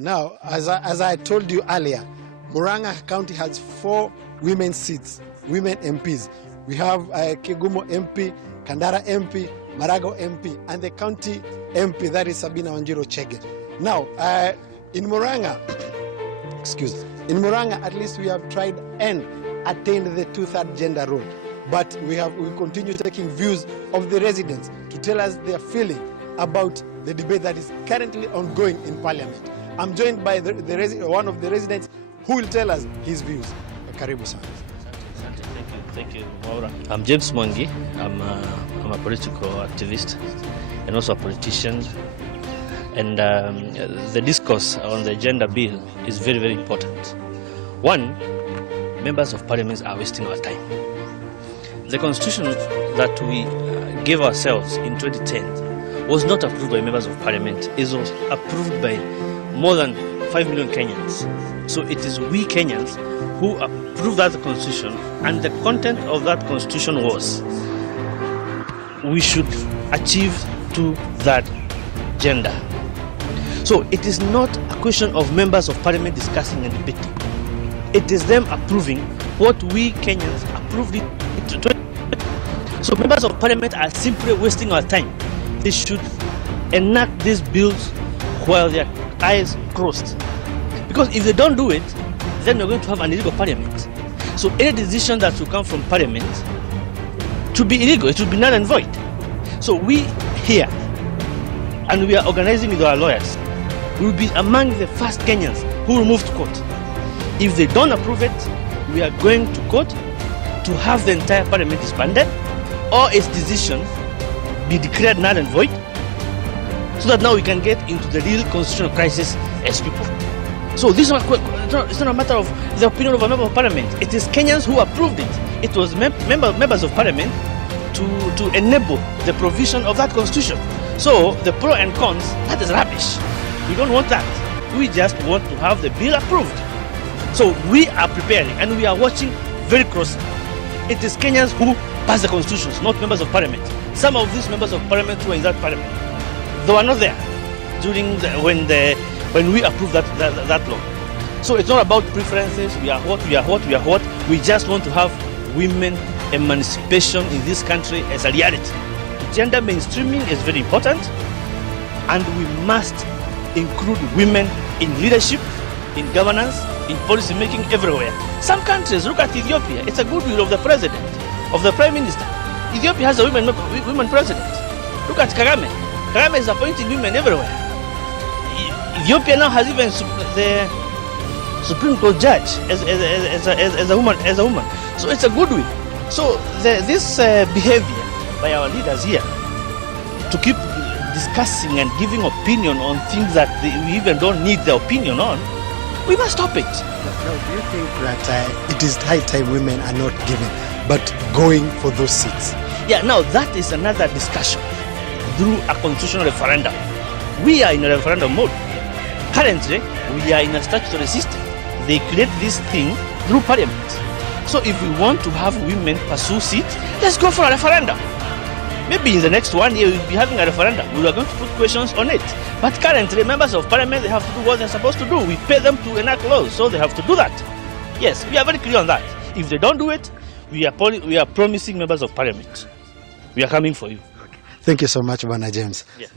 Now, as I told you earlier, Murang'a County has 4 women seats, women MPs. We have Kigumo MP, Kandara MP, Marago MP, and the county MP, that is Sabina Wanjiru Chege. Now, in Murang'a, in Murang'a, at least we have tried and attained the 2/3 gender rule. But we continue taking views of the residents to tell us their feeling about the debate that is currently ongoing in Parliament. I'm joined by one of the residents who will tell us his views. Karibu sana. Thank you, Maura. I'm James Mwangi. I'm a political activist and also a politician. And the discourse on the gender bill is very, very important. One, members of parliament are wasting our time. The constitution that we gave ourselves in 2010 was not approved by members of parliament. It was approved by more than 5 million Kenyans. So it is we Kenyans who approved that constitution, and the content of that constitution was we should achieve to that gender. So it is not a question of members of parliament discussing and debating. It is them approving what we Kenyans approved it. So members of parliament are simply wasting our time. They should enact these bills while their eyes crossed. Because if they don't do it, then we're going to have an illegal parliament. So any decision that will come from parliament should be illegal. It should be null and void. So we here, and we are organizing with our lawyers, will be among the first Kenyans who will move to court. If they don't approve it, we are going to court to have the entire parliament disbanded or its decision be declared null and void, so that now we can get into the real constitutional crisis as people. So this is it's not a matter of the opinion of a member of parliament. It is Kenyans who approved it. It was members of parliament to enable the provision of that constitution. So the pro and cons, that is rubbish. We don't want that. We just want to have the bill approved. So we are preparing and we are watching very closely. It is Kenyans who pass the constitutions, not members of parliament. Some of these members of parliament who are in that parliament, they were not there during when we approved that law. So it's not about preferences. We are what. We just want to have women emancipation in this country as a reality. Gender mainstreaming is very important, and we must include women in leadership, in governance, in policy making everywhere. Some countries, look at Ethiopia. It's a goodwill of the president, of the prime minister. Ethiopia has a women president. Look at Kagame. Kagame is appointing women everywhere. Ethiopia now has even the Supreme Court judge as a woman. So it's a goodwill. So this behavior by our leaders here to keep discussing and giving opinion on things that we even don't need the opinion on, we must stop it. Now, do you think that it is high time women are not given, but going for those seats? Yeah, now that is another discussion through a constitutional referendum. We are in a referendum mode. Currently, we are in a statutory system. They create this thing through parliament. So if we want to have women pursue seats, let's go for a referendum. Maybe in the next 1 year we'll be having a referendum. We are going to put questions on it. But currently, members of parliament, they have to do what they're supposed to do. We pay them to enact laws, so they have to do that. Yes, we are very clear on that. If they don't do it, we are promising members of parliament. We are coming for you. Thank you so much, Bwana James. Yeah.